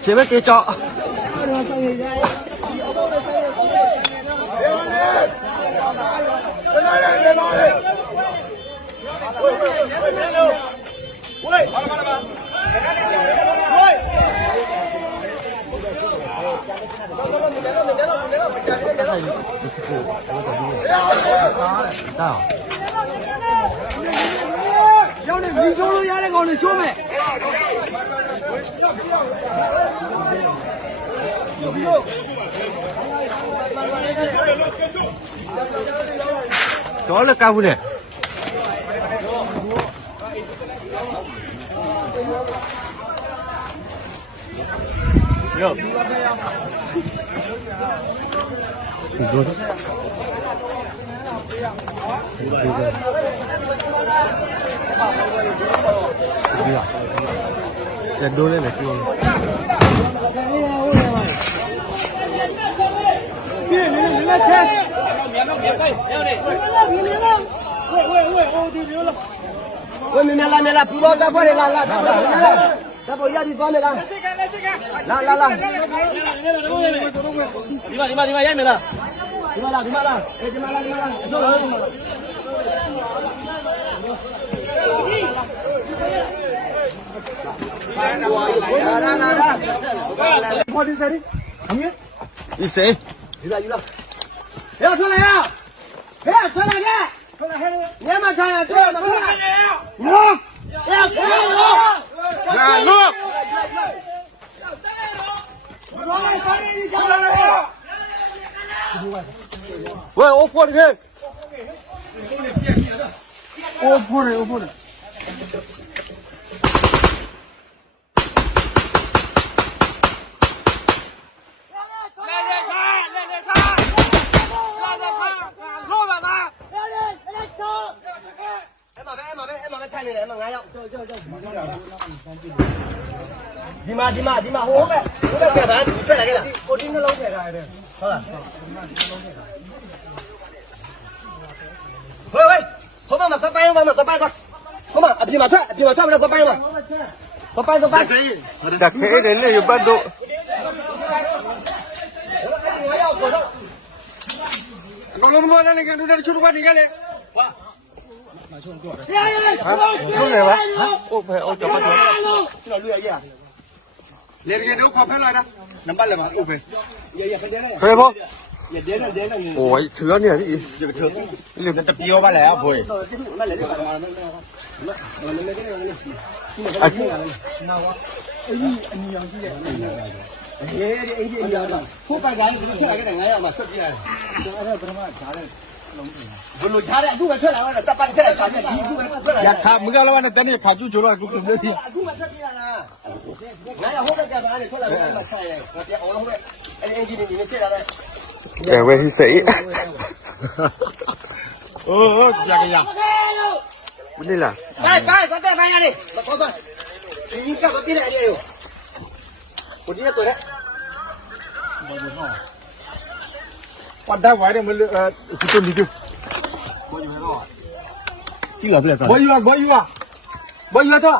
前面给找。要你没收入压力高，你收没？找了干不呢？有。你说。Giờ đôi lên này chưa? Mẹ phụ bao ra qua đây là đã bỏ ra đi con này là đi mà em mẹ là đi mà là đi xe đi ra要出来呀！不要出来去！你们看呀，这怎么了？我要出来了！来路！喂，我过来去！我过来。ဒီမှာဟိုဘက်ကဲပါထွက်လာခဲ့လားကိုတင်းနှလုံးထည့်ထားရတယ်ဟုတ်လားဝေးဟိုဘက်မှာသွားပိုင်းသွားဟိုမှာအပြင်မှာထွက်မလို့သွားပိုင်းမှာသွားခေးဒါခေးတယ်လေဘတ်တို့အကောင်လုံးမလာနဲ့ကန်တူတဲ့ချွတ်ကွာနေကြလေဝါဟုတ်တယ်ပါဟုတ်ဖဲအော်ကြောက်ပါကျွန်တော်လွတ်ရလေကတို့ခေါ်ဖက်လာတာနံပါတ်လည်းပါဥပဲရဖက်တယ်ဖယ်ဖို့ရတဲ့โอ้ยถือเนี่ยนี่ถือนี่จะเปียวไปแล้วพ่อยอันนี้ยังที่ไอ้นี่ยังผู้ไปกันเชื่อกัน900มาထွက်ပြရတယ်အဲ့ဒါပထမဈားတဲ့လုံးဘယ်လိုဈားတဲ့အခုပဲထွက်လာတော့စပတ်တဲ့ဈားတဲ့ဒီအခုပဲထွက်လာရခါမကလောနဲ့တနေ့ခါကျူချိုတော့အခုမျိုးကြီးအခုမှထွက်ပြရလား900ဟိုဘက်ကဘာလဲထွက်လာတော့မှဆိုင်တယ်ငါပြောအောင်ဟိုဘက်အဲ့ဒီအင်ဂျင်နေစစ်လာတဲ့แต่เว้ยที่สี่โอ้ยากวันนี้ล่ะไปก็ได้ไปอ่ะดิมาขอก่อนยิงก็พี่ได้เลยอยู่คนนี้ตัวเนี้ยปัดได้ไว้เนี่ยมันคือต้นนี้ดูจริงเหรอพี่เลยบ่อยู่อ่ะต่อ